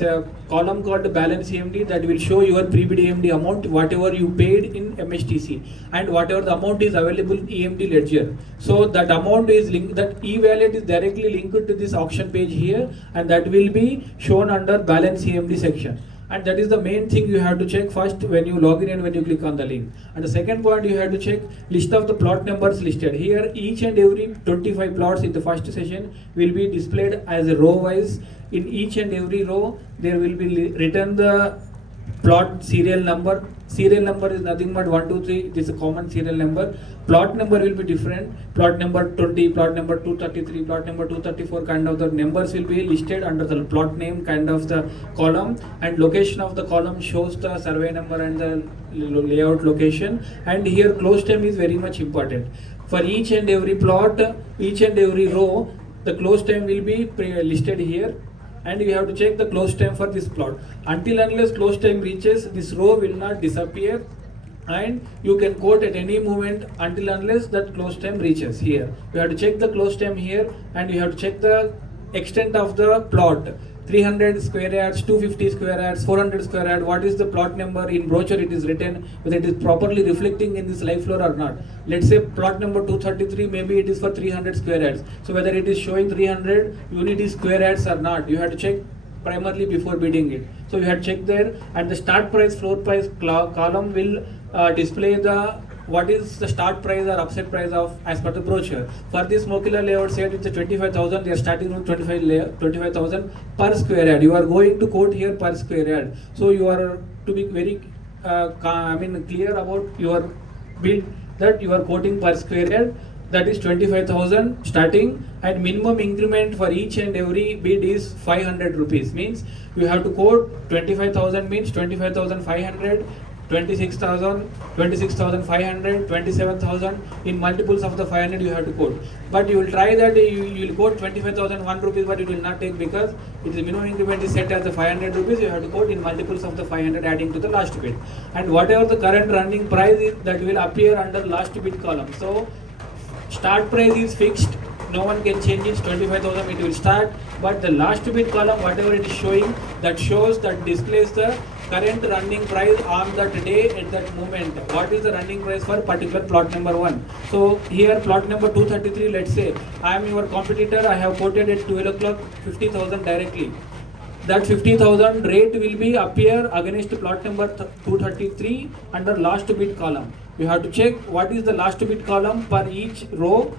a column called the balance EMD that will show your pre-bid EMD amount, whatever you paid in MSTC and whatever the amount is available in EMD ledger. So that amount is linked, that e-wallet is directly linked to this auction page here, and that will be shown under balance EMD section. And that is the main thing you have to check first when you log in and when you click on the link. And the second point, you have to check list of the plot numbers listed. Here each and every 25 plots in the first session will be displayed as a row wise. In each and every row there will be written the plot serial number. Serial number is nothing but 1, 2, 3. This is a common serial number. Plot number will be different. Plot number 20, plot number 233, plot number 234, kind of the numbers will be listed under the plot name kind of the column, and location of the column shows the survey number and the layout location. And here close time is very much important. For each and every plot, each and every row, the close time will be listed here. And you have to check the close time for this plot. Until unless close time reaches, this row will not disappear, and you can quote at any moment until unless that close time reaches here. You have to check the close time here, and you have to check the extent of the plot. 300 square yards, 250 square yards, 400 square yard. What is the plot number in brochure? It is written, whether it is properly reflecting in this live floor or not. Let's say plot number 233, maybe it is for 300 square yards. So whether it is showing 300 unity square yards or not, you have to check primarily before bidding it. So you have to check there, and the start price, floor price column will display the what is the start price or upset price of as per the brochure. For this Mokila layout set, it's a 25,000. They are starting from 25,000 per square yard. You are going to quote here per square yard. So you are to be very clear about your bid, that you are quoting per square yard. That is 25,000 starting, and minimum increment for each and every bid is 500 rupees. Means you have to quote 25,000 means 25,500. 26,000, 26,500, 27,000 in multiples of the 500 you have to quote. But you will try that you will quote 25,001 rupees, but it will not take because it is minimum increment is set as the 500 rupees. You have to quote in multiples of the 500 adding to the last bid. And whatever the current running price is, that will appear under last bid column. So start price is fixed. No one can change it. 25,000 it will start. But the last bid column, whatever it is showing, that shows, that displays the current running price on that day at that moment. What is the running price for particular plot number 1? So here plot number 233, let's say I am your competitor, I have quoted at 12 o'clock 50,000 directly. That 50,000 rate will be appear against plot number 233 under last bid column. You have to check what is the last bid column per each row,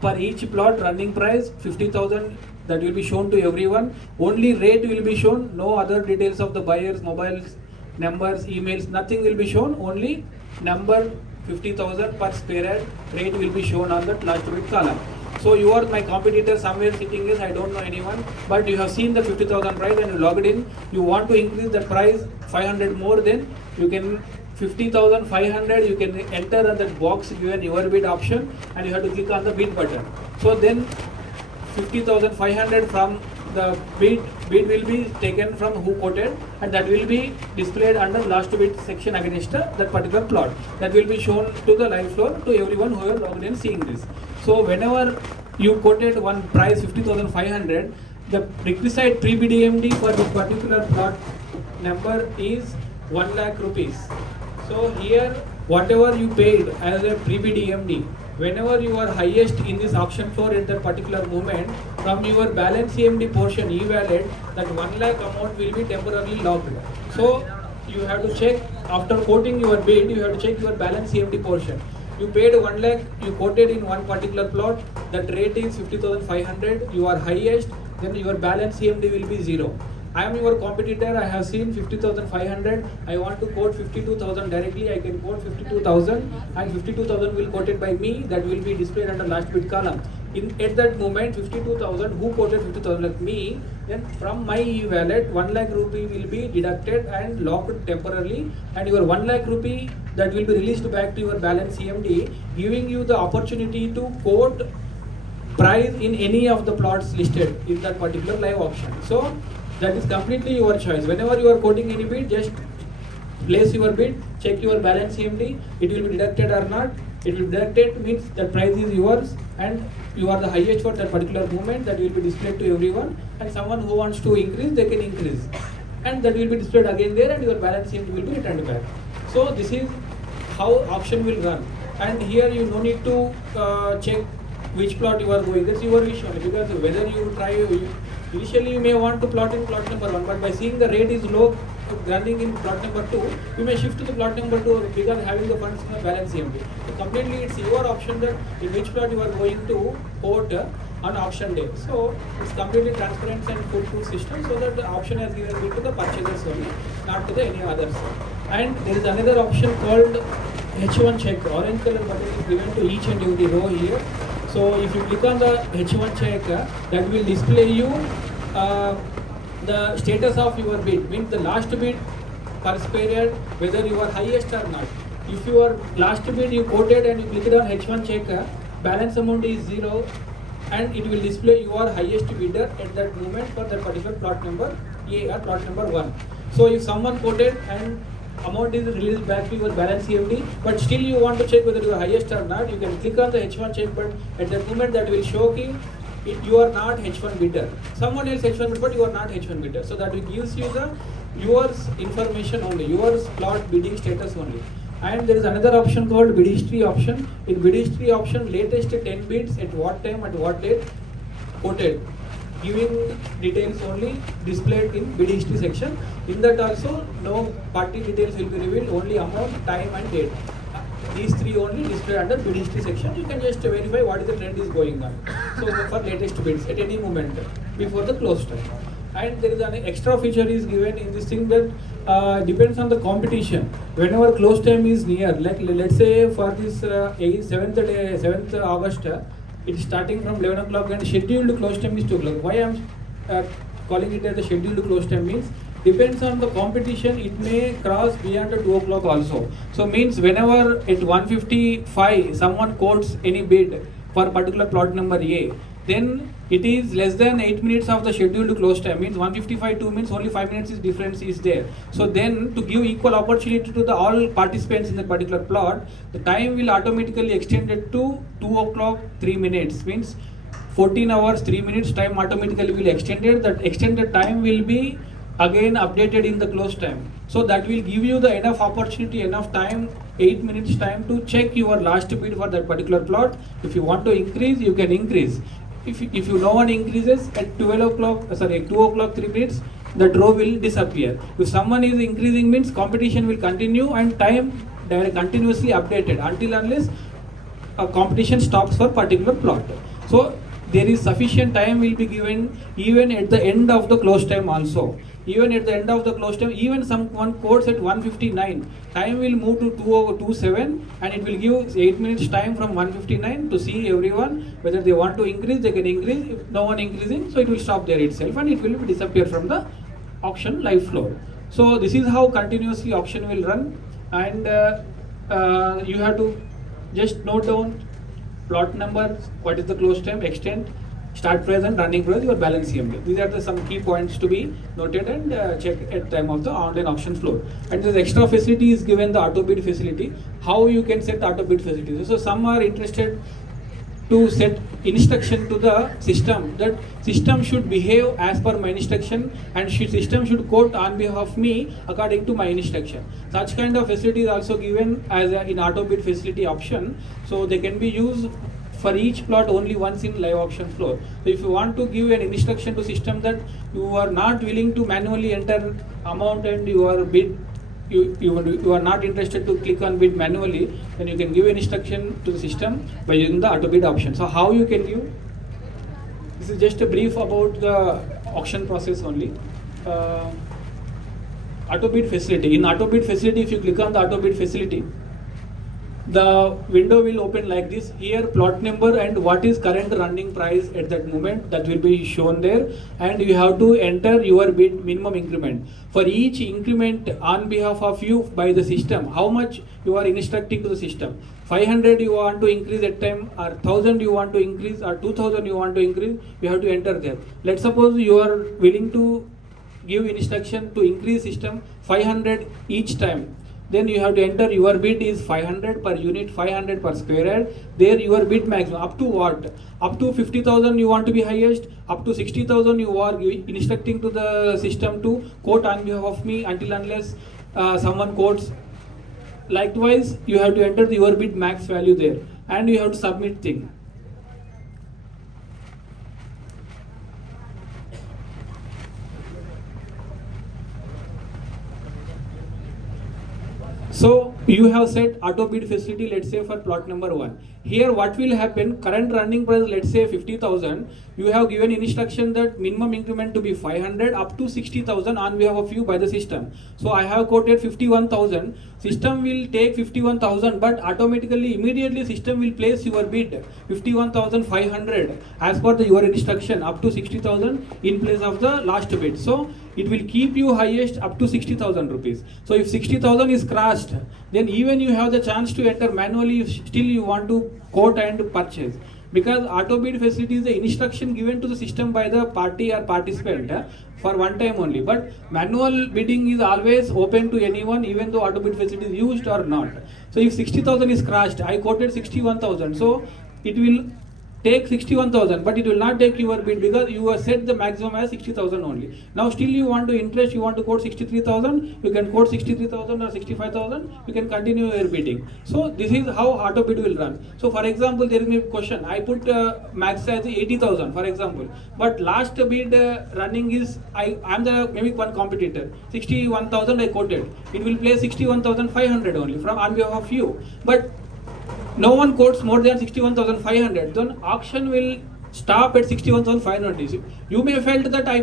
per each plot running price 50,000. That will be shown to everyone. Only rate will be shown. No other details of the buyers, mobiles, numbers, emails, nothing will be shown. Only number 50,000 per square yard rate will be shown on that last bid column. So you are my competitor somewhere sitting is, I don't know anyone, but you have seen the 50,000 price and you logged in. You want to increase the price 500 more, then you can 50,500 you can enter on that box given your bid option, and you have to click on the bid button. So then 50,500 from the bid will be taken from who quoted, and that will be displayed under last bid section against that particular plot. That will be shown to the live floor to everyone who are logged in seeing this. So whenever you quoted one price 50,500, the requisite pre-bid EMD for this particular plot number is 1 lakh rupees. So here whatever you paid as a pre-bid EMD, whenever you are highest in this auction floor at that particular moment, from your balance EMD portion e-wallet, that 1 lakh amount will be temporarily locked. So you have to check after quoting your bid, you have to check your balance EMD portion. You paid 1 lakh, you quoted in one particular plot, that rate is 50,500, you are highest, then your balance EMD will be 0. I am your competitor, I have seen 50,500, I want to quote 52,000 directly, I can quote 52,000, and 52,000 will quoted by me, that will be displayed under last bid column. At that moment 52,000, who quoted 50,000 like me, then from my e-wallet 1 lakh rupee will be deducted and locked temporarily, and your 1 lakh rupee that will be released back to your balance EMD, giving you the opportunity to quote price in any of the plots listed in that particular live auction. So that is completely your choice. Whenever you are quoting any bid, just place your bid, check your balance EMD, it will be deducted or not. It will be deducted means the price is yours and you are the highest for that particular moment. That will be displayed to everyone, and someone who wants to increase, they can increase. and that will be displayed again there, and your balance CMD will be returned back. So this is how auction will run. And here you no need to check which plot you are going. That's your wish only, because whether you try, initially you may want to plot in plot number 1, but by seeing the rate is low running in plot number 2, you may shift to the plot number 2 because having the funds in the balance CMD. So completely it's your option that in which plot you are going to quote on auction day. So it's completely transparent and foolproof system, so that the option has given bid to the purchasers only, not to the any others. And there is another option called H1 check. Orange color button is given to each and every row here. So if you click on the H1 check, that will display you the status of your bid, means the last bid per period, whether you are highest or not. If your last bid you quoted and you click on H1 check, balance amount is 0, and it will display your highest bidder at that moment for that particular plot number A or plot number 1. So if someone quoted and amount is released back to your balance CMD, but still you want to check whether you are highest or not, you can click on the H1 check, but at that moment that will show you are not H1 bidder. Someone else H1 bidder, but you are not H1 bidder. So that gives you the yours information only, yours plot bidding status only. And there is another option called bid history option. In bid history option, latest 10 bids at what time, at what date quoted, giving details only displayed in bid history section. In that also no party details will be revealed, only amount, time and date. These three only displayed under bid history section. You can just verify what is the trend is going on. So for latest bids at any moment before the close time. And there is an extra feature is given in this thing that depends on the competition. Whenever close time is near, like let's say for this 7th August, it is starting from 11 o'clock and scheduled close time is 2 o'clock. Why I am calling it as the scheduled close time means, depends on the competition, it may cross beyond the 2 o'clock also. So means whenever at 1:55 someone quotes any bid for a particular plot number A, then it is less than 8 minutes of the scheduled close time, means 1:55 2 means only 5 minutes is difference is there. So then to give equal opportunity to the all participants in that particular plot, the time will automatically extended to 2 o'clock 3 minutes, means 14 hours 3 minutes time automatically will extended. That extended time will be again updated in the close time. So that will give you the enough opportunity, enough time, 8 minutes time to check your last bid for that particular plot. If you want to increase, you can increase. If you no one increases at 2 o'clock 3 minutes, that row will disappear. If someone is increasing means competition will continue and time continuously updated until unless a competition stops for particular plot. So there is sufficient time will be given even at the end of the close time also. Even at the end of the close time, even someone quotes at 1:59, time will move to 2:07 and it will give 8 minutes time from 1:59 to see everyone whether they want to increase, they can increase. If no one increasing, so it will stop there itself and it will disappear from the auction live floor. So this is how continuously auction will run, and you have to just note down plot number, what is the close time, extent, start price and running price, your balance CMD. These are the some key points to be noted and check at time of the online auction floor. And this extra facility is given, the auto bid facility. How you can set auto bid facility? So some are interested to set instruction to the system that system should behave as per my instruction and system should quote on behalf of me according to my instruction. Such kind of facility is also given as in auto bid facility option. So they can be used for each plot only once in live auction floor. So if you want to give an instruction to system that you are not willing to manually enter amount and your bid, you are not interested to click on bid manually, then you can give an instruction to the system by using the auto bid option. So how you can give? This is just a brief about the auction process only. Auto bid facility. In auto bid facility, if you click on the auto bid facility, the window will open like this. Here plot number and what is current running price at that moment, that will be shown there, and you have to enter your bid minimum increment. For each increment on behalf of you by the system, how much you are instructing to the system. 500 you want to increase at time, or 1000 you want to increase, or 2000 you want to increase, you have to enter there. Let's suppose you are willing to give instruction to increase system 500 each time. then you have to enter your bid is 500 per unit, 500 per square yard. There your bid maximum up to what? Up to 50,000 you want to be highest, up to 60,000 you are instructing to the system to quote on behalf of me until unless someone quotes. Likewise, you have to enter your bid max value there and you have to submit thing. So you have set auto bid facility, let's say for plot number 1. Here what will happen, current running price, let's say 50,000, you have given instruction that minimum increment to be 500 up to 60,000 on behalf of you by the system. So I have quoted 51,000, system will take 51,000, but automatically immediately system will place your bid 51,500 as per your instruction up to 60,000 in place of the last bid. So it will keep you highest up to 60,000 rupees. So if 60,000 is crossed, then even you have the chance to enter manually if still you want to quote and purchase. Because auto bid facility is the instruction given to the system by the party or participant for one time only. But manual bidding is always open to anyone even though auto bid facility is used or not. So if 60,000 is crashed, I quoted 61,000. So it will take 61,000, but it will not take your bid because you have set the maximum as 60,000 only. Now still you want to interest, you want to quote 63,000, you can quote 63,000 or 65,000, you can continue your bidding. So this is how auto bid will run. So for example, there is a question, I put max as 80,000 for example, but last bid running is, I am the maybe one competitor, 61,000 I quoted, it will play 61,500 only from on behalf of you. But no one quotes more than 61,500, then auction will stop at 61,500. You may felt that I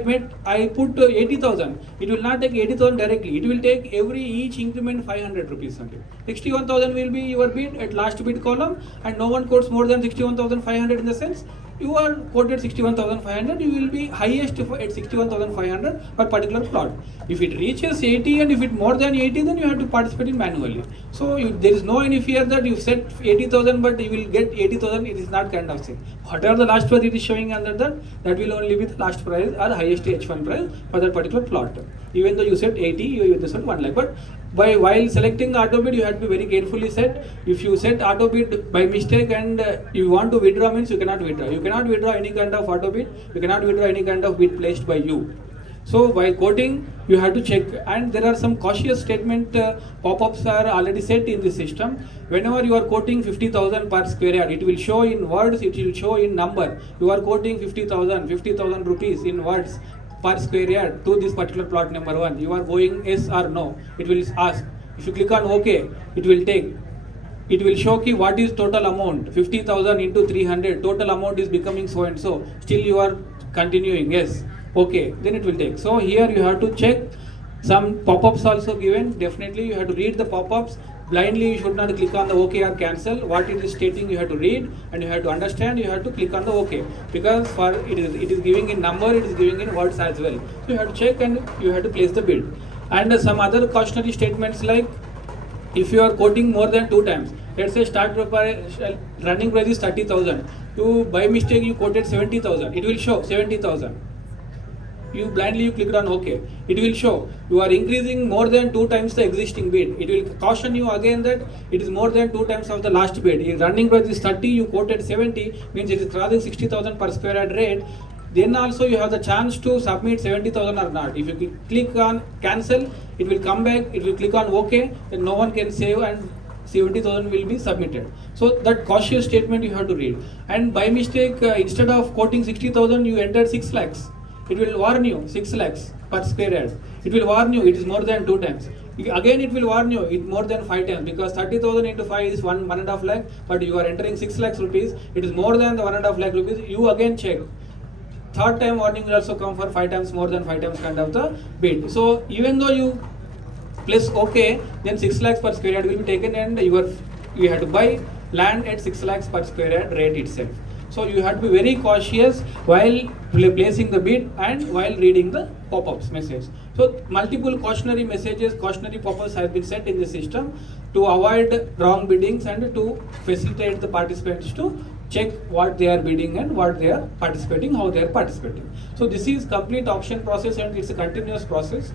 put 80,000. It will not take 80,000 directly. It will take each increment 500 rupees only. 61,000 will be your bid at last bid column, and no one quotes more than 61,500 in the sense you are quoted 61,500, you will be highest at 61,500 per particular plot. If it reaches 80 and if it more than 80, then you have to participate in manually. So there is no any fear that you set 80,000 but you will get 80,000. It is not kind of thing. Whatever the last price it is showing under that will only be the last price or highest H1 price for that particular plot. Even though you set 80, you set 1 lakh. But while selecting auto bid, you have to be very carefully set. If you set auto bid by mistake and you want to withdraw, means you cannot withdraw. You cannot withdraw any kind of auto bid. You cannot withdraw any kind of bid placed by you. So while quoting, you have to check, and there are some cautious statement pop-ups are already set in the system. Whenever you are quoting 50,000 per square yard, it will show in words, it will show in number. You are quoting 50,000 rupees in words per square yard to this particular plot number 1. You are going yes or no. It will ask. If you click on OK, it will take. It will show ki what is total amount. 50,000 into 300. Total amount is becoming so and so. Still you are continuing. Yes. Okay. Then it will take. So here you have to check. Some pop-ups also given. Definitely you have to read the pop-ups. Blindly you should not click on the OK or cancel. What it is stating you have to read and you have to understand. You have to click on the OK because for it is giving in number, it is giving in words as well. So you have to check and you have to place the bid. And some other cautionary statements like if you are quoting more than 2 times, let's say running price is 30,000. You by mistake you quoted 70,000. It will show 70,000. You clicked on OK. It will show you are increasing more than 2 times the existing bid. It will caution you again that it is more than 2 times of the last bid. If running price is 30, you quoted 70, means it is crossing 60,000 per square yard rate. Then also you have the chance to submit 70,000 or not. If you click on cancel, it will come back. It will click on OK. Then no one can save and 70,000 will be submitted. So that cautious statement you have to read. And by mistake, instead of quoting 60,000, you entered 6 lakhs. It will warn you 6 lakhs per square yard. It will warn you it is more than 2 times. Again it will warn you it more than 5 times because 30,000 into 5 is 1.5 lakh, but you are entering 6 lakhs rupees. It is more than the 1.5 lakh rupees. You again check. Third time warning will also come for 5 times more than 5 times kind of the bid. So even though you place OK, then 6 lakhs per square yard will be taken and you have to buy land at 6 lakhs per square yard rate itself. So you have to be very cautious while placing the bid and while reading the pop-ups message. So multiple cautionary messages, cautionary pop-ups have been set in the system to avoid wrong biddings and to facilitate the participants to check what they are bidding and what they are participating, how they are participating. So this is complete auction process and it's a continuous process.